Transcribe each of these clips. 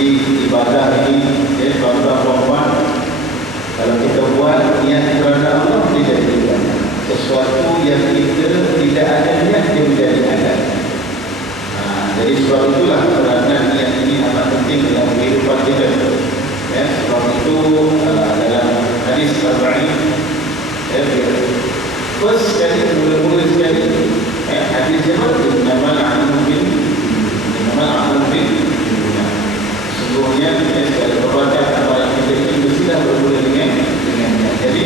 Jadi ibadah ini, tuan-tuan perempuan, kalau kita buat niat kerana Allah, dia jadi ibadah. Sesuatu yang kita tidak ada niat, dia menjadi adat. Jadi sebab itulah peranan niat ini amat penting dalam kehidupan kita. Sebab itu dalam hadis Al-Ba'in, first sekali, mula-mula sekali, hadis jemaah innamal a'malu binniyat. Sesungguhnya segala perbuatan amalan kita ini mestilah bermula dengan niat. Jadi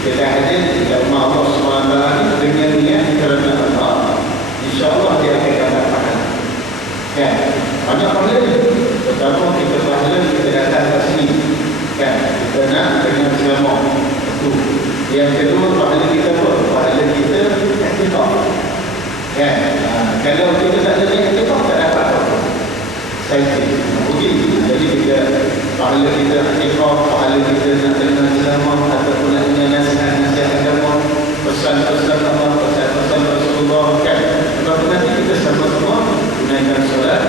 kita hadir di rumah Allah SWT dengan niat kerana Allah, insya-Allah dia akan dapat pahala. Banyak pahala ni. Pertama kita pahala kita datang ke sini. Kita nak dengan selama. Itu. Yang kedua pahala kita apa? Pahala kita iktikaf. Kalau kita tak ada iktikaf, tak dapat apa-apa. Jadi kita pahala kita iktikaf, pahala kita nak dengan selama ataupun nak dengan nasihat agama, pesan-pesan Allah, pesan-pesan Rasulullah, sebab nanti kita sama-sama tunaikan solat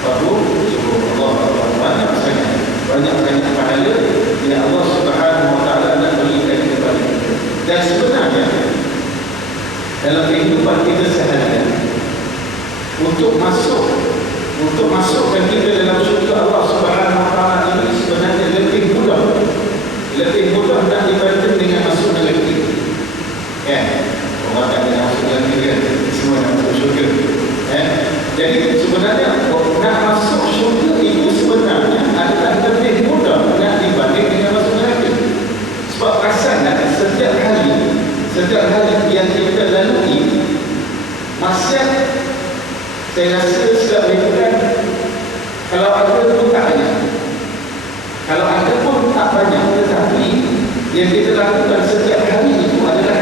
fardu subuh. Allah banyak pahala yang Allah Subhanahu Wa Taala nak berikan kepada kita. Dan sebenarnya dalam kehidupan kita seharian, untuk masukkan kita dalam syurga Allah Subhanahu Wa Taala ini sebenarnya lebih mudah nak dibanding dengan masuk neraka. Orang tak nak masuk neraka, semua nak masuk syurga. Jadi sebenarnya nak masuk syurga itu sebenarnya adalah lebih mudah nak dibanding dengan masuk neraka. Sebab rasanya setiap hari yang kita lalui maksiat, saya rasa sudah menunjukkan kalau ada pun tak banyak. Kalau ada pun tak banyak, tetapi yang kita lakukan setiap hari itu adalah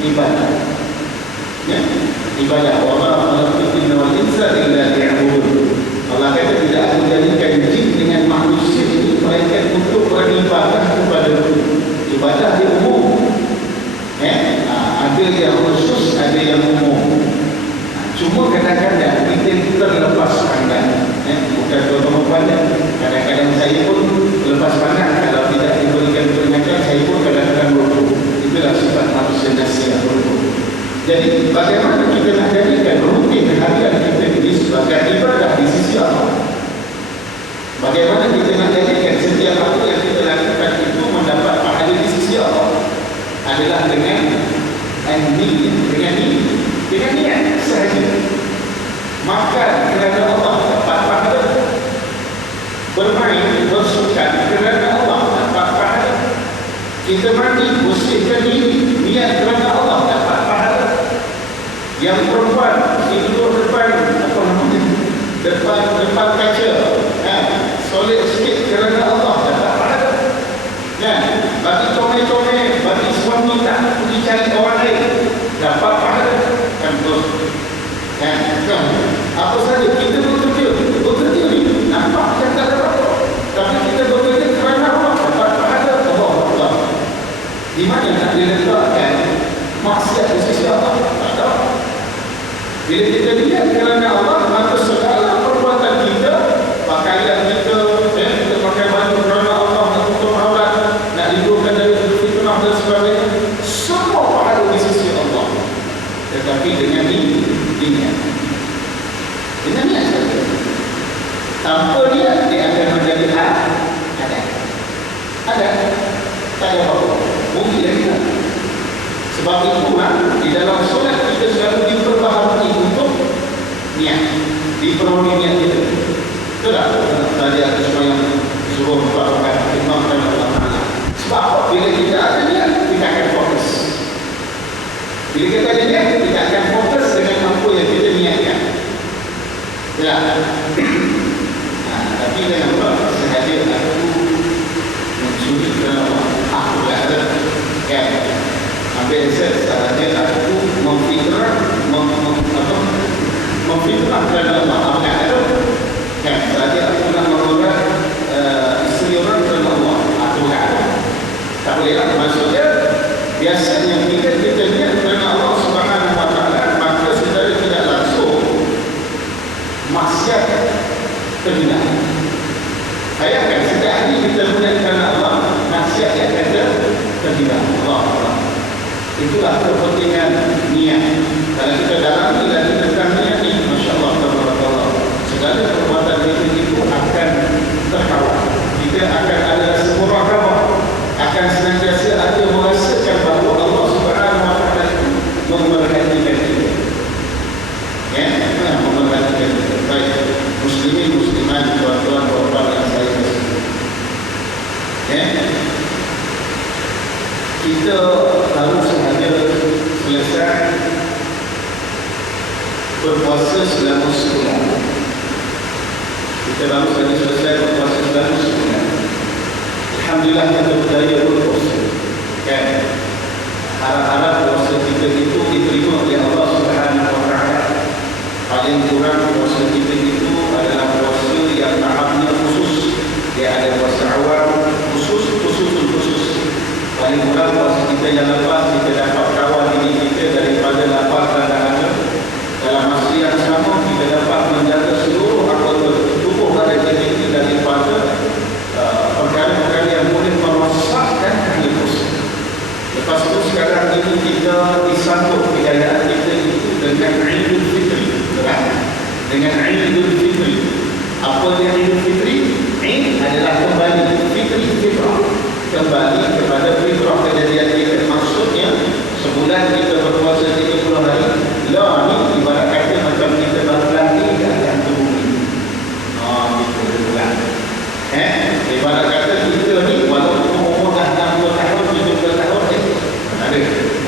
ibadah. Ibadah. Wa ma khalaqtul jinna wal insa illa liya'budun. Allah kata tidak aku jadikan jin dengan manusia ini melainkan untuk beribadah kepada Aku. Ibadah dia umum. Ada yang khusus, ada yang umum. Cuma kadang-kadang kita terlepas pandang. Bukan tuan-tuan pandang. Kadang-kadang saya pun lepas pandang. Kalau tidak diberikan peringatan, saya pun kadang-kadang berhubung. Itulah sifat manusia nasihat berhubung. Jadi bagaimana kita nak jadikan rutin harian kita ini sebagai ibadah di sisi Allah? Bagaimana kita nak jadikan setiap apa yang kita lakukan itu mendapat pahala di sisi Allah? Adalah dengan niat sahaja. Makan kerana Allah dapat pahala. Bermain, bersukan kerana Allah dapat pahala. Kita mandi, bersihkan diri, niat kerana Allah dapat pahala. Yang perempuan tidur depan kaca, solat sikit kerana Allah dapat pahala. Bagi comel-comel, bagi suami tak pergi cari orang lain, dapat pahala. Apa saja kita bekerja ni nampak macam tak ada apa, tapi kita bekerja kerana Allah dapat pahala. Allah di mana nak diletakkan maksiat di sisi Allah? Tak ada. Bila kita lihat kerana Allah, maka segala perbuatan kita, pakaian kita, kita pakai baju kerana Allah, nak tutup aurat, nak hidupkan dari fitnah dan sebagainya, semua pahala di sisi Allah. Tetapi dengan niat. Dengan niat saja. Tanpa niat, dia akan menjadi ada. Tak ada apa-apa. Mungkin dia. Sebab itulah di dalam solat kita selalu diperbaharui untuk niat, diperoleh niat kita. Itulah tadi ada semua yang suruh buat imam dan Allah. Sebab bila kita ada niat, kita akan fokus. Bila kita ada niat, kita akan fokus dengan apa yang kita niatkan. Tapi jangan lupa sengaja aku mencuri kerana aku tak ada. Ambil sahaja aku memfitrah kerana Allah. Aku tak ada. Sahaja aku nak mengurat isteri orang kerana Allah. Aku tak ada. Tak boleh lah. Maksudnya biasanya kita niat kerana Allah Subhanahu Wa Taala, maka secara tidak langsung maksiat terhina. berpuasa selama sebulan. Kita baru saja selesai berpuasa selama sebulan. Alhamdulillah kita berdaya berpuasa. Kan? Harap-harap puasa kita itu diterima oleh Allah Subhanahu Wa Taala. Paling kurang puasa kita itu adalah puasa yang tahapnya khusus. Dia ada puasa awal khusus. Paling kurang puasa kita yang lepas kita dapat kawal diri kita daripada lapar dan dahaga. Dalam masa yang sama kita dapat menjaga seluruh anggota tubuh pada diri kita daripada perkara-perkara yang boleh merosakkan ahli puasa. Lepas itu sekarang ini kita disambut kejayaan kita itu dengan Aidul Fitri, dengan Aidul Fitri. Apa yang Aidul Fitri? Aid adalah kembali, Fitri fitrah, kembali kepada fitrah kejadian kita. Maksudnya sebulan kita berpuasa 30 hari. Lah ni ibarat kata macam kita baru lahir di atas tubuh ini. Gitu bulan. Ibarat kata kita ni walaupun umur dah 60 tahun, 70 tahun, ada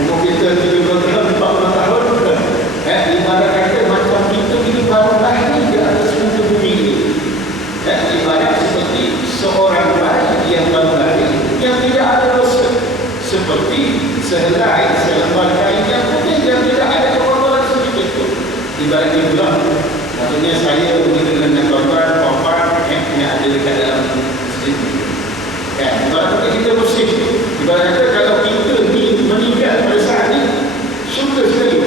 umur kita 70 tahun, 40 tahun, ibarat kata macam kita ni baru lahir di atas tubuh bumi ini. Ibarat seperti seorang bayi yang baru lahir, yang tidak ada dosa, seperti sehelai selembar kain yang putih yang tidak ada kotoran sedikit pun. Ibarat itulah. Maksudnya saya begitu dengan tuan-tuan, puan-puan yang ada dekat dalam masjid. Ibarat kita bersih. Ibarat kata kalau kita ni meninggal pada saat ni, syurga sekali.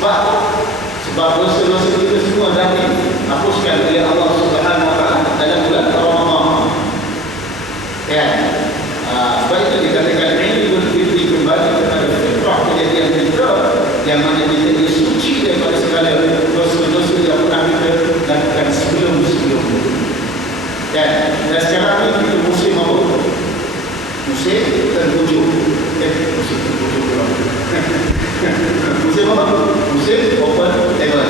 Sebab dosa-dosa kita semua dah dihapuskan oleh Allah Subhanahu Wa Taala dalam bulan Ramadan. Sebab itu dikatakan Aidul Fitri kembali kepada fitrah kejadian kita, yang mana kita disuci daripada segala dosa-dosa yang pernah kita lakukan sebelum-sebelum. Dan sekarang ni kita musim apa? Musim terhujung. Musim terhujung pula. Musim apa? Musim open table.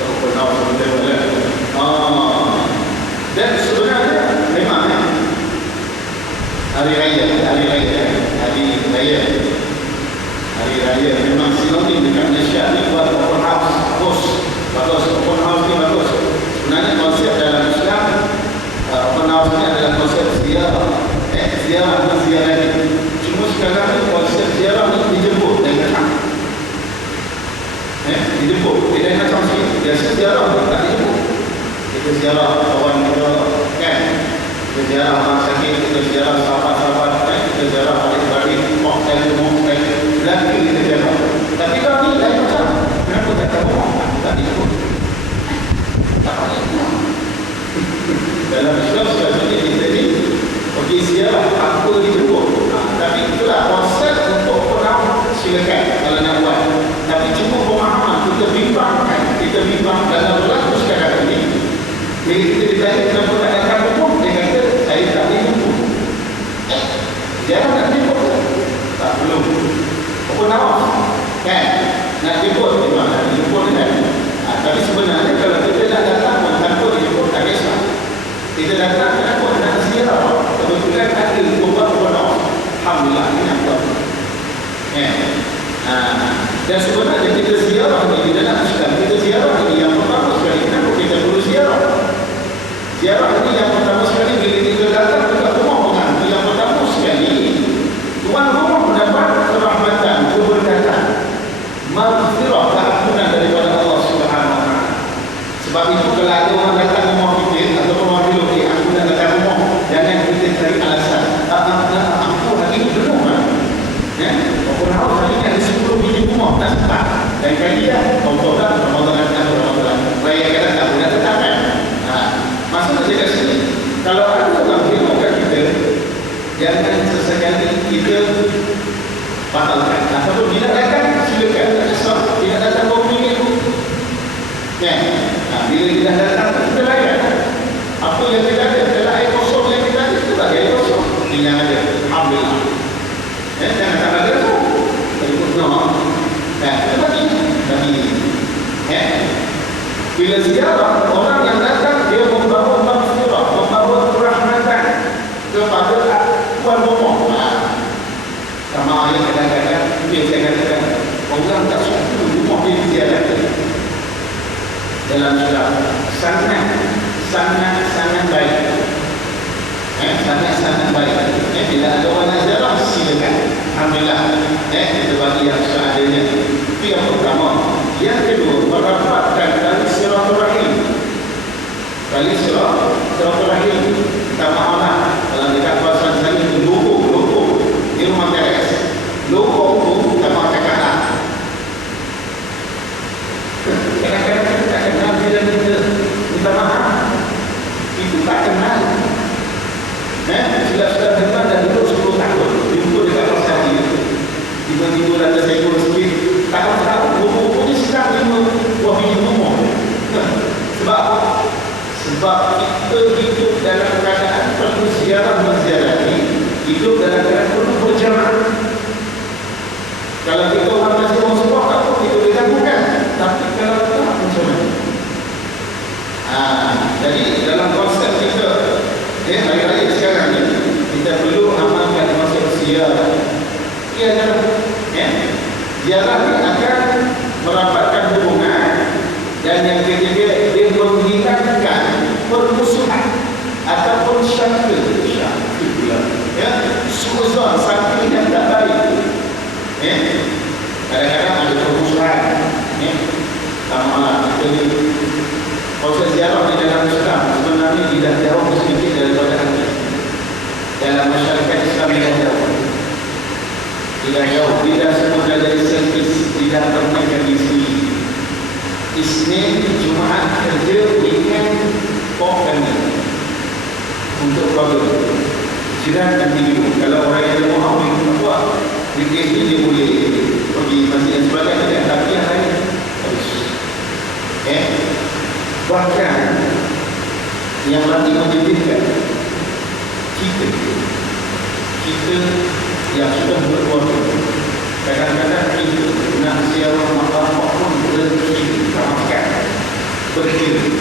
Open house, open table lah. Dan sebenarnya memang Hari raya memang sinonim dekat Malaysia ni buat open house. Bagus, open house ni bagus. Sebenarnya konsep dalam Islam open house ni adalah konsep ziarah. Ziarah ni. Cuma sekarang ni konsep ziarah ni dijemput dengan hak. Dijemput. Dia macam sikit. Biasa ziarah ni tak dijemput. Kita ziarah kawan kita, kan? Kita ziarah orang sakit, kita ziarah sahabat-sahabat, kita ziarah adik-beradik, mak dan rumah, lelaki kita ziarah. Tapi kalau ni lain macam. Kenapa tak tahu? Tak dijemput. Tak boleh. Dalam Islam sebenarnya kita ni pergi ziarah apa dijemput. Tapi itulah konsep untuk orang silakan kalau nak buat. Tapi cuma pemahaman kita bimbang dalam berlaku sekarang ini. Bila kita ditanya kenapa tak datang pun, dia kata saya tak boleh jemput. Ziarah nak jemput tak belum. Apa nama? Kan? Nak jemput memang nak jemput kan? Tapi sebenarnya kalau kita nak datang pun tanpa dijemput tak kisah. Kita datang kenapa nak ziarah? Kebetulan ada beberapa orang. Alhamdulillah ini nak buat. Dan sebenarnya kita ziarah ni di dalam Islam, kita ziarah ni yang pertama sekali. Kenapa kita perlu ziarah? Ziarah ni yang pertama sekali bila kita datang ke rumah orang, yang pertama sekali tuan rumah mendapat kerahmatan, keberkatan, maghfirah, keampunan daripada Allah Subhanahu Wa Taala. Sebab itu kalau ada orang datang rumah kita atau rumah kita, aku nak datang rumah, jangan kita cari alasan. Aku hari ini belum kan? Walaupun harus hari ini ada 10 biji rumah tak sempat. Dan kali kau tahu tak Ramadan raya kata tak boleh datang kan? Maksudnya saya kat sini, kalau ada orang bilang kat kita, jangan sesekali kita batalkan. Ataupun tidak datang, silakan. Asal tidak datang baru minit tu. Bila kita datang, kita layan. Apa yang kita ada, adalah air kosong yang kita ada, kita bagi air kosong. Ini yang ada. Alhamdulillah. Jangan tak ada tu. Kita pun kita bagi. Bila ziarah, orang yang datang dia membawa maghfirah, membawa kerahmatan kepada tuan rumah. Sama ayat kadang-kadang dia saya katakan orang tak suka rumah dia ziarah. sangat baik. Sangat baik. Bila ada orang nak ziarah, silakan. Alhamdulillah. Kita bagi yang seadanya. Itu yang pertama. Yang kedua, merapatkan tali silaturahim. Tali silaturahim. Kita maaflah kalau dekat kawasan saya itu loko di rumah teres. Loko itu kita makan kanan. Kadang-kadang kita tak kenal bila kita minta maaf. Itu tak kenal. Sudah kenal dah duduk 10 tahun. Jumpa dekat kawasan dia. Tiba-tiba ada saya sikit. Tak tahu. Pokoknya sedang lima buah biji rumah. Sebab kita hidup dalam keadaan perlu ziarah menziarahi, hidup dalam keadaan perlu berjamaah. Kalau kita orang masih orang sebuah apa kita boleh lakukan, tapi kalau tak macam mana? Jadi dalam konsep kita hari-hari sekarang ni kita perlu amalkan konsep ziarah. Ia adalah ziarah ni akan merapatkan hubungan. Dan yang ketiga, dia menghilangkan permusuhan ataupun syakil pula. Suzon, sakit yang tak baik. Kadang-kadang ada permusuhan. Sama kita ni proses ziarah di dalam Islam sebenarnya tidak jauh sedikit daripada hati. Dalam masyarakat Islam tidak jauh. Tidak jauh. Tidak semudah dari selfish. Tidak bermain di sini. Isnin, Jumaat, kerja, weekend, pok kami untuk keluarga. Jiran nanti dulu. Kalau orang yang ada mahu buat weekend ni dia boleh pergi masjid dan sebagainya. Tapi yang lain harus. Bahkan yang lebih menjadikan kita yang sudah berkeluarga, kadang-kadang kita nak ziarah makam pun berkiri,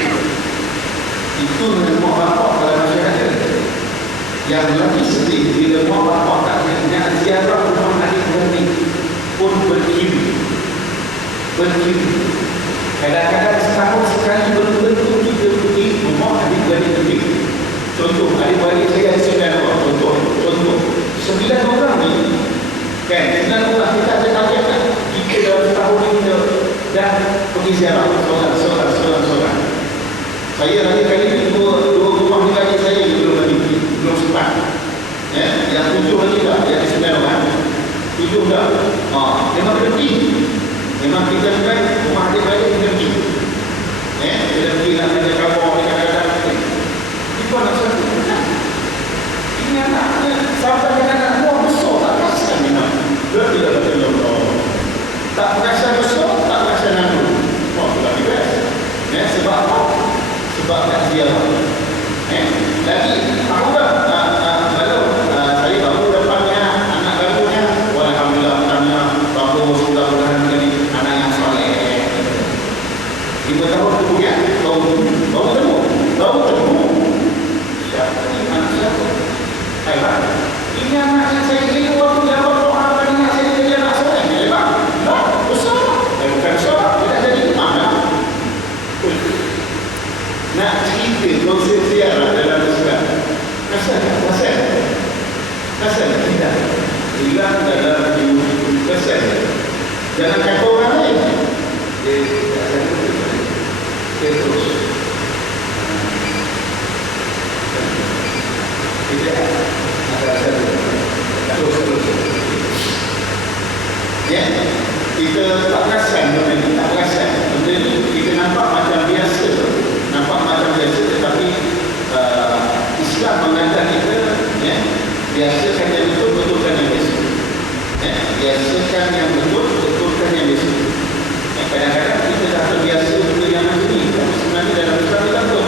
itu dengan mak bapak dalam masyarakat. Yang lebih sedih bila mak bapak tak nak ziarah rumah adik-beradik pun berkiri. Kadang-kadang setahun sekali betul-betul kita pergi rumah adik-beradik pergi. Contoh, adik-beradik saya ada 9 orang. Contoh 9 orang ni kan, 9 orang kita ada target kan. Kita dalam setahun ni kita dah pergi ziarah seorang. Saya lagi kali dua rumah ni lagi saya belum sempat. Yang 7 lagi dah, yang 9 orang. 7 dah. Memang pergi. Memang kita kan rumah adik-beradik kita pergi. Kita pergi nak ada kabar kadang-kadang. Itu anak satu. Ini anaknya sampai anak buah besar tak perasan memang. Dia tidak ada Allah. Tak perasan besar, tak perasan anak. Itu lagi best. Sebab apa? Sebab nak ziarah. Lagi aku dah saya baru dapatnya anak barunya. Alhamdulillah bagus, mudah-mudahan menjadi anak yang soleh. 5 tahun kemudian baru temu. Siapa ni anak siapa? Bang, ini anak yang saya kira waktu jawab doa pada anak saya jadi anak soleh. Bang, besar. Bukan besar, tidak jadi imam lah. Nak cerita konsep ziarah dalam Islam. Kasar tidak. Hilang dalam hidup kasar. Jangan kata orang lain. Dia terus. Tidak. Terus. Kita tak perasan benda ni. Benda ni kita nampak macam biasa. Tetapi Islam mengatakan kita biasakan yang betul, betulkan yang biasa. Biasakan yang betul, betulkan yang biasa. Kadang-kadang kita dah terbiasa benda yang macam ni, tapi sebenarnya dalam Islam kita betul.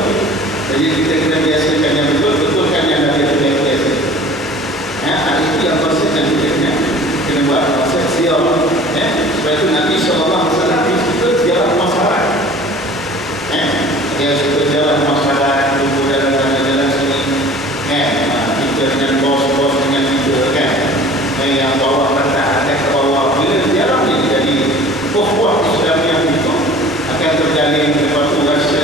Jadi kita kena biasakan yang betul, betulkan yang biasa. Itu yang konsep yang kita kena buat. Konsep ziarah. Sebab itu Nabi SAW kita ziarah masyarakat. Dia suka jalan masyarakat, duduk dalam jalan sini. Kita dengan bos-bos dengan kita kan. Yang bawah rendah, atas ke bawah. Bila ziarah ni jadi buah-buah Islam yang itu akan terjalin. Lepas tu rasa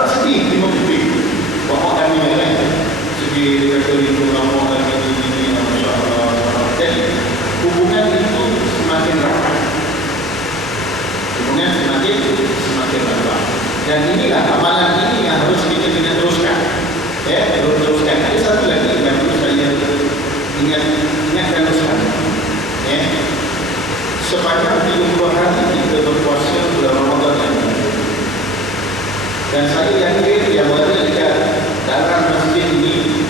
tak sedih tengok TV. Bapak kami kan segi dia kata itu lama lagi ini Masya Allah. Jadi hubungan itu semakin rapat, hubungan semakin rapat. Dan inilah amalan ini yang harus kita teruskan. Teruskan. Ada satu lagi yang perlu saya ingatkan teruskan. Sepanjang 30 hari kita berpuasa bulan Ramadan ini. Dan saya yakin yang berada dekat dalam masjid ini,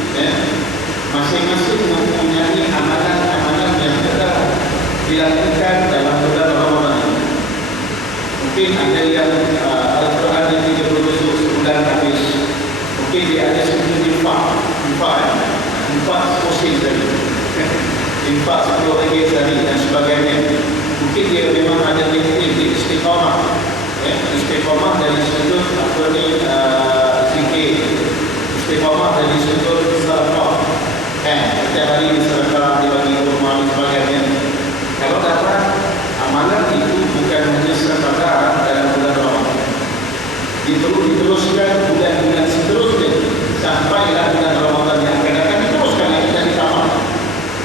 masing-masing mempunyai amalan-amalan yang telah dilakukan dalam bulan Ramadan. Mungkin ada yang Al-Quran yang 30 besok sebulan habis. Mungkin dia ada sebelum infak posin tadi, infak 10 ringgit tadi dan sebagainya. Mungkin dia memang ada di istiqamah, istiqamah dari sudut zikir, istiqamah dari sudut sedekah. Setiap hari sedekah, dia bagi rumah dan sebagainya. Kalau dapat amalan itu bukan hanya sekadar dalam bulan Ramadan, diteruskan bulan-bulan seterusnya sampailah bulan Ramadan yang akan datang, diteruskan lagi dan ditambah.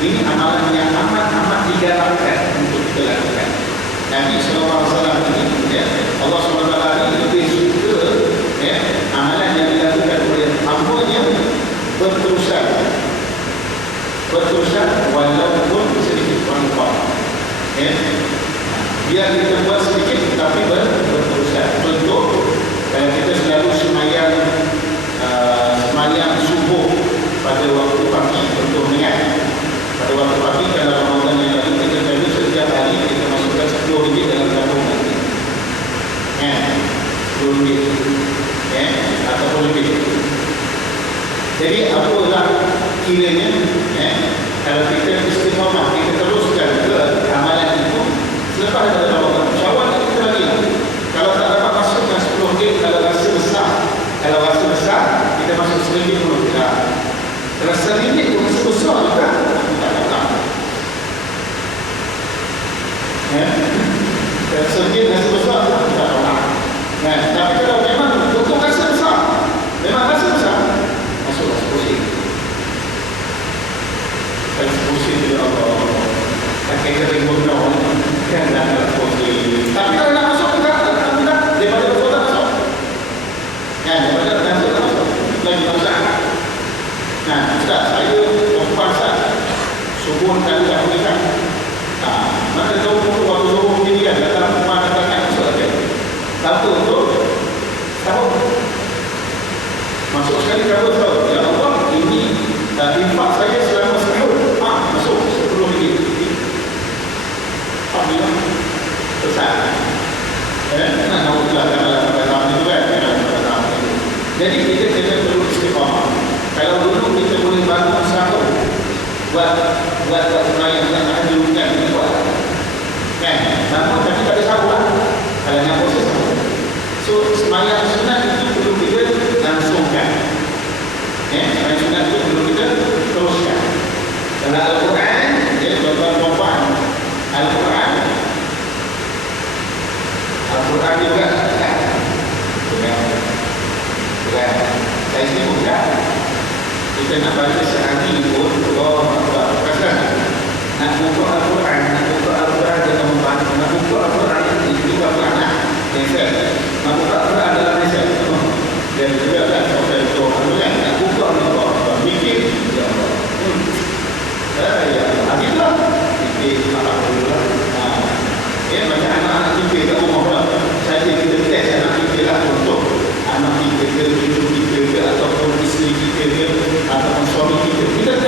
Ini amalan yang amat digalakkan untuk kita lakukan. Nabi SAW ini, Allah SWT ini lebih suka amalan yang dilakukan oleh hamba-Nya berterusan walaupun sedikit berubah. Biar kita buat sedikit tapi berterusan. Contoh, kalau kita selalu semayang subuh pada waktu pagi, contohnya pada waktu pagi kalau Ramadan yang lalu kita selalu setiap hari kita masukkan 10 ringgit dalam tabung nanti, 10 ringgit, ataupun lebih. Jadi apalah kiranya, kalau kita istiqamah, kita teruskan ke amalan itu selepas ada Ramadan. Syawal kita lagi. Kalau tak dapat masukkan 10 ringgit, kalau rasa besar, kita masuk RM1 pun tidak. Kalau RM1 pun besar juga, tak dapat. Kalau RM1 rasa besar, tak dapat. Tapi kalau memang untuk rasa besar, masuklah 10 ringgit. Kalau 10 ringgit, ya Allah, pakai kering bodoh, kan dah nak 10 ringgit. Tapi kalau nak masuk juga, alhamdulillah, daripada betul tak masuk. Daripada betul tak masuk, lagi masuk. Ustaz, saya berpuasa subuh dan dah menikah. Maka tahu waktu subuh begini kan, datang rumah datangkan masuk lagi. Satu untuk tahu. Masuk sekali kamu tahu, ya Allah, ini infak saya selama setahun. Masuk 10 ringgit. Alhamdulillah, besar. Nak tahu pula kalau pada itu kan. Jadi kita perlu istiqamah. Kalau dulu kita boleh bangun sahur, buat semayang dan tahajudkan, kita buat. Bangun tapi tak ada sahur lah. Kalau nak puasa sahur. So semayang sunat itu perlu kita langsungkan. Semayang sunat itu perlu kita teruskan. Kalau Al-Quran, tuan-tuan, Al-Quran juga bukan. Saya sini bukan. Kita nak baca sehari pun, nak buka Al-Quran dalam membantu. Nak buka Al-Quran itu bukan nak mesej. Nak buka Al-Quran dalam mesej. Dan juga tak sampai itu Al-Quran. Nak buka Al-Quran, mikir, ya Allah. Ya, habislah. Mikir, alhamdulillah. Macam anak-anak kita kat rumah pula. Saya kita test anak kita lah untuk anak kita ke, cucu kita ke, ataupun isteri kita ke, ataupun suami kita. Kita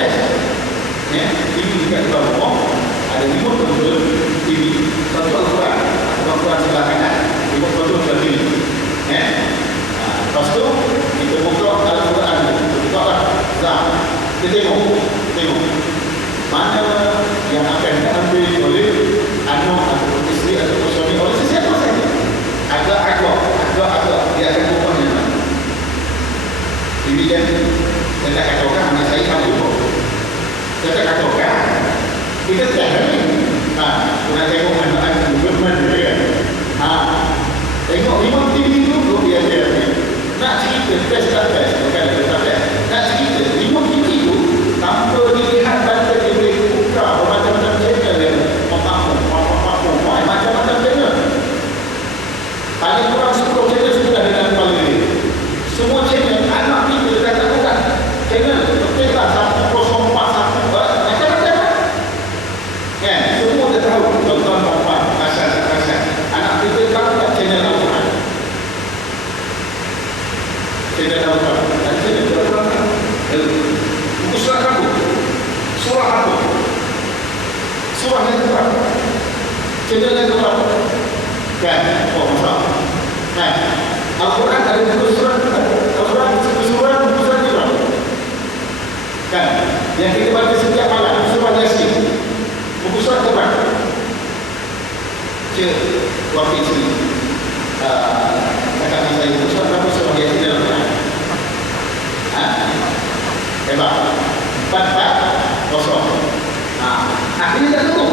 tuan. Kan? Oh, masalah. Kan? Al-Quran ada buku surat. Al-Quran buku surat juga. Kan? Yang kita baca setiap malam surah Yasin. Buku surat Quran. Cik, wakil sini. Cakap dengan saya, buku surat apa surah Yasin dalam Quran? Hebat. 4 kosong. Akhirnya tak tahu.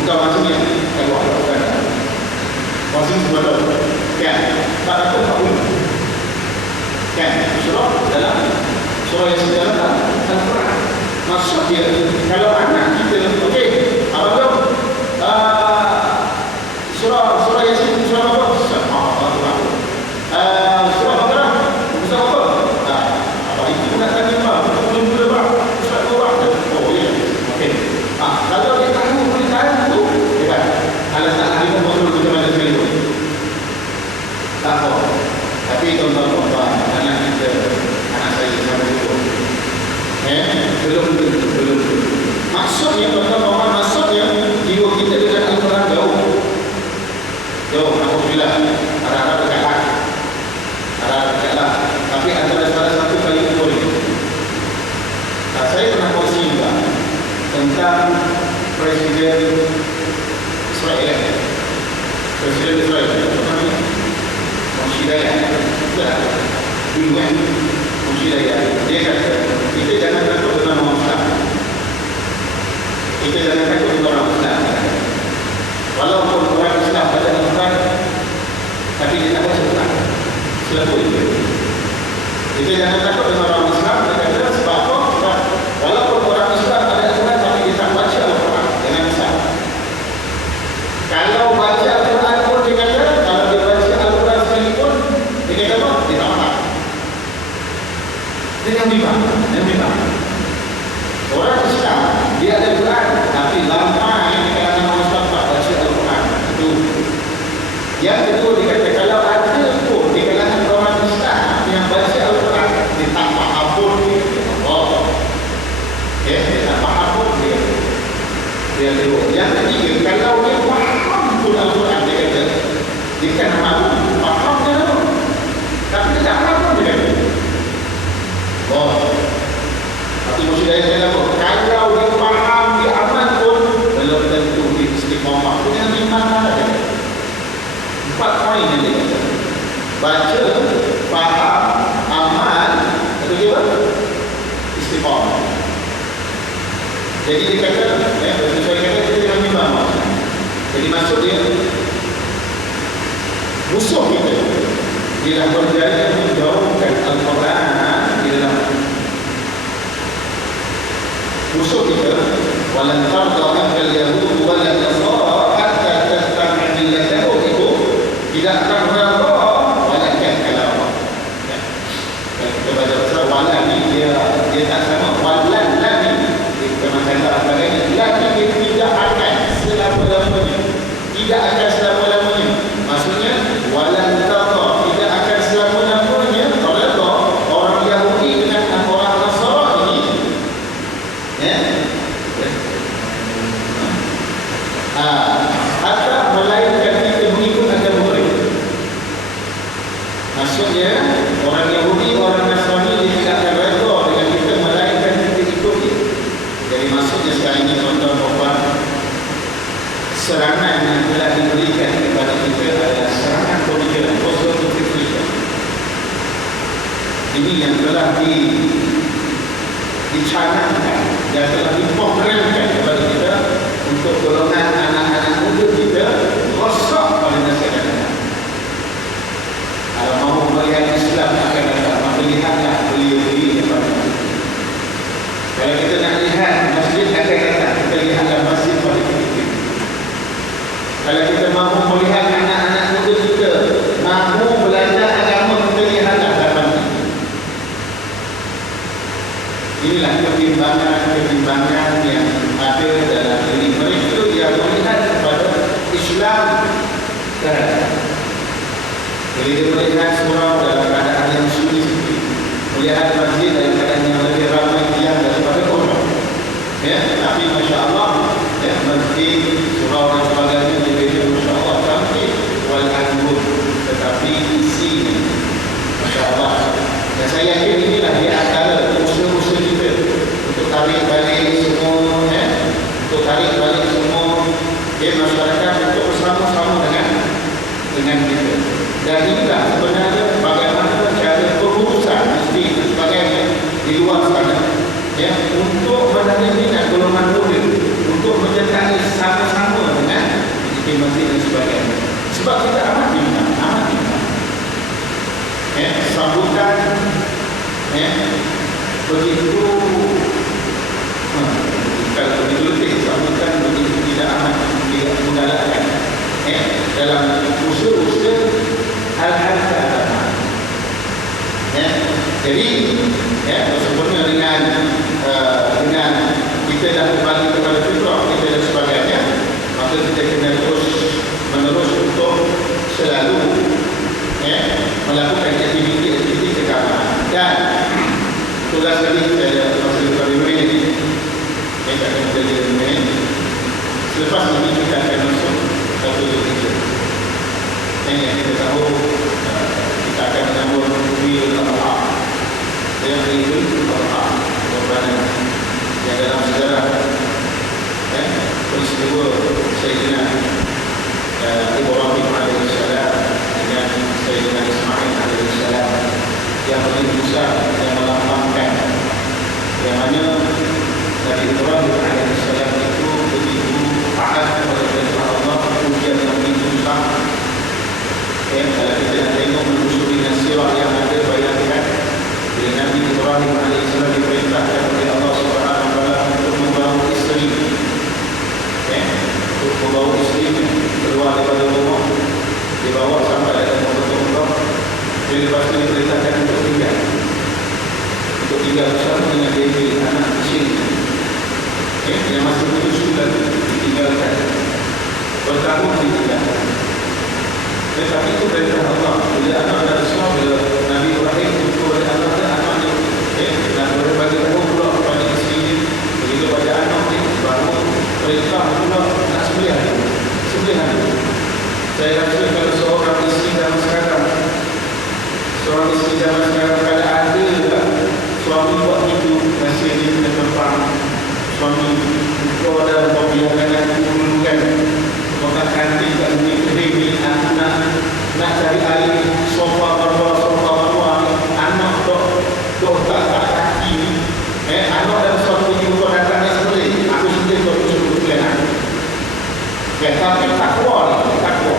Bukan maksudnya kalau Allah bukan. Maksudnya betul. Kan? 440. Kan? Surah dalam surah yang dalam Al-Quran. Maksud dia kalau anak kita, okey, abang surah Yasin surah apa? Surah Al-Quran. Surah apa? Apa itu nak tanya apa? Belum bah. Surah apa? Oh ya. Okey. Kalau dia tahu perintah tu, hebat. Allah Taala dia kontrol macam mana sekali tu. Tak apa. Tapi tuan-tuan, anak kita, anak saya sama juga. Belum. Maksudnya tuan-tuan, maksudnya jiwa kita dengan Al-Quran jauh. Alhamdulillah. Harap-harap dekatlah. Tapi antara salah satu kali ukur ini. Saya pernah kongsi juga tentang Presiden Israel. Presiden Israel. Kongsi daya. Dulu kan. Kongsi daya. Dia kata, kita jangan takut dengan orang Islam. Kita jangan takut dengan orang Islam. Walaupun orang Islam pada Al-Quran, tapi dia tak baca Quran. Selalu itu. Kita jangan takut dengan orang Islam. Dia kata sebab apa? Walaupun orang Islam ada Al-Quran, tapi dia tak baca Al-Quran. Jangan risau. Kalau baca Al-Quran pun dia kata, kalau dia baca Al-Quran sekali pun, dia kata apa? Dia tak faham. Dia yang bimbang. Orang Islam, dia ada Quran, tapi ramai di kalangan orang Islam tak baca Al-Quran. Itu. Yang kedua, dia kata, kalau ada pun di kalangan orang Islam yang baca Al-Quran, dia tak faham pun. Allah. Dia tak faham pun. Dia kedua. Yang ketiga, kalau dia faham pun Al-Quran, dia kata, dia kan faham dia tu. Tapi dia tak faham pun, dia kata. Oh. Tapi maksud saya apa? Kalau dia faham, dia aman pun, belum tentu dia istiqamah. Dia jangan iman lah. 4 poin yang dia kata. Baca, faham, aman, itu dia apa? Istiqamah. Jadi dia kata, saya kata dia jangan iman. Jadi maksud dia, musuh kita, dia dah berjaya menjauhkan Al-Quran di dalam musuh kita. Walan tarda ankal yahud walan nasara hatta tattabi'a millatahum. Itu tidak akan redha walakin kalam. Kalau kita baca pasal walan ni dia tak sama walan lagi. Kita masalah sebagainya. Lagi dia tidak akan selama-lamanya. Tidak akan selama-lamanya. Maksudnya walan tarda tidak akan selama-lamanya redha orang Yahudi dengan orang Nasara ini. Atau melainkan kita mengikut agama mereka. Maksudnya orang Yahudi, orang Nasrani dia tidak akan redha dengan kita melainkan kita ikut dia. Jadi maksudnya sekarang ini tuan-tuan, serangan yang telah diberikan kepada kita adalah serangan pemikiran, positive thinking. Ini yang telah dicanangkan dan telah diprogramkan kepada kita untuk golongan anak-anak muda kita rosak pada masa yang akan datang. Kalau mahu melihat Islam akan datang, maka lihatlah beliau-beliau pada masa. Kalau kita nak lihat masjid akan datang, kita lihatlah masjid pada kita. Kalau kita mahu melihat anak-anak muda kita mahu belajar agama, kita lihatlah zaman ini. Inilah kebimbangan yang ada dalam diri mereka yang melihat kepada Islam dan jadi dia melihat surau dalam keadaan yang sunyi, melihat masjid dalam keadaan yang lebih ramai diam daripada orang. Tapi Masya Allah, masjid, surau dan sebagainya, dia masjid dan sebagainya. Sebab kita amat minta, sambutan, begitu, kalau begitu letih, sambutan begitu tidak amat menggalakkan, dalam usaha-usaha hal-hal keagamaan. Jadi, sempurna dengan kita dah kembali kepada fitrah kita dan sebagainya, maka kita kena terus menerus untuk selalu melakukan aktiviti keagamaan. Dan tugas tadi saya masih lebih minit, saya akan menjadi lebih minit. Selepas ini kita akan masuk satu tiga. Yang kita tahu, kita akan menyambut Idul Adha. Yang Idul Adha, korbanan yang dalam sejarah peristiwa Sayyidina Ibrahim alaihissalam dengan Sayyidina Ismail alaihissalam yang paling besar yang melambangkan, yang mana Nabi Ibrahim alaihissalam itu begitu taat kepada perintah Allah, ujian yang begitu besar. Kalau kita nak tengok menelusuri sirah yang ada, bayangkan bila Nabi Ibrahim alaihissalam diperintahkan oleh Allah Subhanahu wa taala untuk membawa isteri, untuk membawa isteri keluar daripada rumah, dibawa sampai dalam rumah. Jadi lepas itu diperintahkan untuk tinggal bersama dengan baby, anak kecil, yang masih putus bulan, ditinggalkan bertahun ditinggalkan. Tetapi itu perintah Allah. Bila anak dah besar, bila Nabi Ibrahim itu oleh Allah dan anaknya, dan berbagi tahu pula kepada isteri ini, begitu pada anak ini, baru perintah pula nak sembelih anak. Saya rasa kalau seorang isteri zaman sekarang, kalau ada suami buat itu, masih dia kena tempang. Suami kau ada membiarkan aku dulu kan, maka kantin kat sini kering ni, nak cari air, sofa bawah, anak dok tak kaki ni, anak dan suatu ibu kau datang yang sebelum aku sendiri kau suruh bulan aku. Tapi takwa ni, takwa.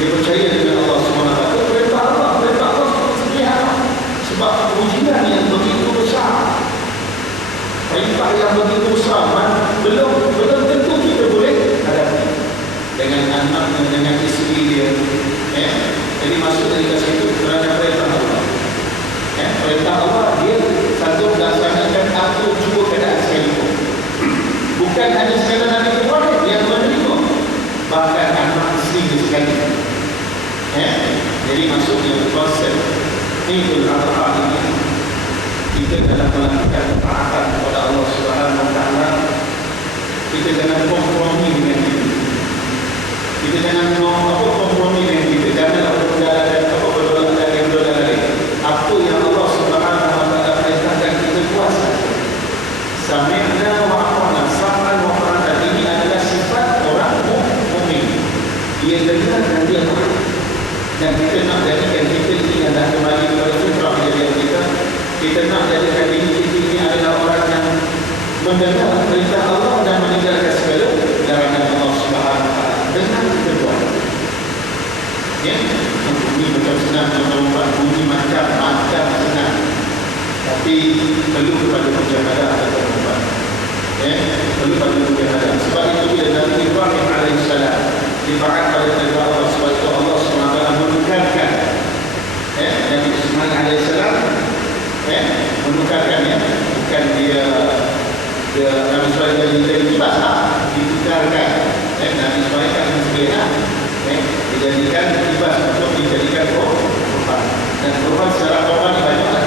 Dia percaya dengan Allah SWT. Perintah Allah seperti apa? Sebab ujian yang begitu besar, perintah yang begitu besar, belum tentu kita boleh hadapi dengan anak, dengan isteri dia. Jadi maksud dari situ kerana perintah Allah. Perintah Allah dia satu melaksanakan apa cuba keadaan sekalipun. Bukan hanya sekadar Nabi Ibrahim yang menerima, bahkan anak isteri dia sekali. Jadi maksudnya konsep Idul Adha ini, kita dalam melakukan ketaatan kepada Allah Subhanahu wa taala, kita jangan kompromi dengan diri. Kita jangan kompromi dengan diri. Jangan berdoa lagi. Apa yang Allah Subhanahu wa taala perintahkan kita buat saja. Sami'na wa ata'na, sam'an wa ta'na. Ini adalah sifat orang mukmin. Dia dengar dan dia taat. Dan kita nak jadikan kita ini adalah kembali kepada fitrah kejadian kita. Kita nak jadikan diri kita ini adalah orang yang mendengar perintah Allah dan meninggalkan segala larangan Allah Subhanahu wa taala. Dengan kita buat. Bunyi macam senang, bunyi macam senang. Tapi perlu kepada mujahadah dan perbuatan. Perlu pada mujahadah. Sebab itu bila Nabi Ibrahim alaihissalam ditaat pada perintah Allah, sebab itu Allah SWT menukarkan Nabi Ismail alaihissalam, menukarkannya, bukan dia Nabi Ismail jadi kibas, ditukarkan. Nabi Ismail kan sebenarnya dijadikan kibas untuk dijadikan korban. Dan korban secara korban banyaklah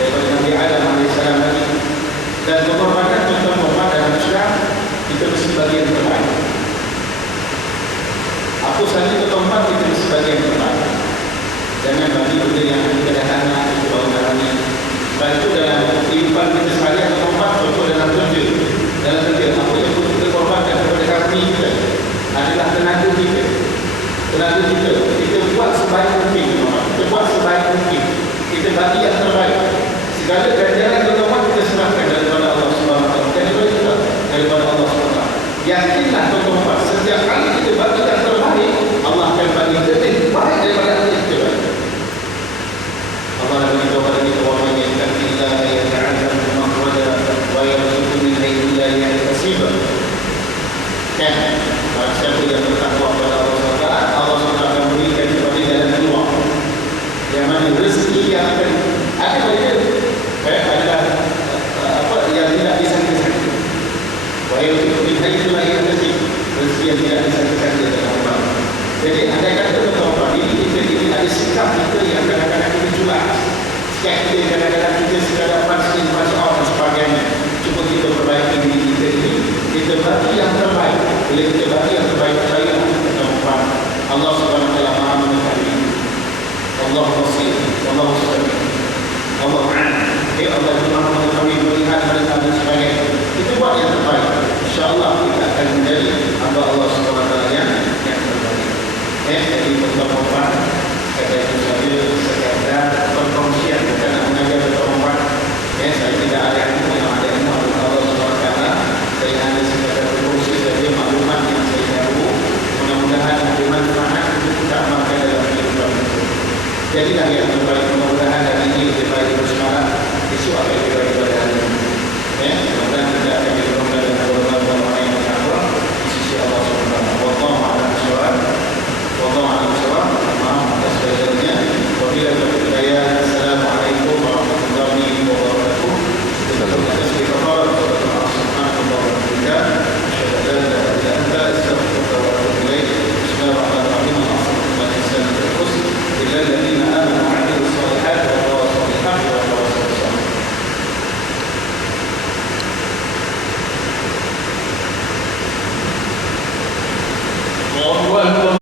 daripada Nabi Adam alaihissalam lagi. Dan pengorbanan tentang korban dalam Islam kita mesti bagian terbaik. Apa saja ketompat kita mesti bagian terbaik. Jangan bagi benda yang sederhana itu baru darahnya. Sebab itu dalam kehidupan kita sekalian ketompat, contoh dalam kerja, apa yang perlu kita korbankan kepada kami kita adalah tenaga kita. Kita buat sebaik mungkin. Kita buat sebaik mungkin. Kita bagi yang terbaik. Segala ganjaran ketompat kita serahkan daripada Allah Subhanahu wa taala. Daripada Yakinlah tuan-tuan, setiap kali kita bagi yang terbaik, Allah akan bagi kita lebih baik daripada yang kita bagi. Allah akan beritahu kepada kita, wa man yattaqillaha yaj'al lahu makhraja wa yarzuqhu min haythu la yahtasib. Kan? Siapa yang bertakwa kepada Allah SWT, Allah SWT akan berikan kepada jalan keluar. Yang mana rezeki yang akan ada pada dia adalah yang tidak disangka-sangka. Wa yarzuqhu min haythu la yahtasib. Rezeki yang tidak disangka-sangka dalam Allah. Jadi andai kata tuan-tuan, ini ada sikap kita yang kadang-kadang kita jual. Sikap kita kadang-kadang kita sekadar pasien masalah dan sebagainya. Cuma kita perbaiki diri kita ini, kita bagi yang terbaik. Bila kita bagi yang terbaik, tuan-tuan, Allah SWT Maha mengetahui. Allah Basir, Allah Sami, Allah Ma'an. Allah Maha mengetahui, melihat, melihat dan sebagainya. Kita buat yang terbaik.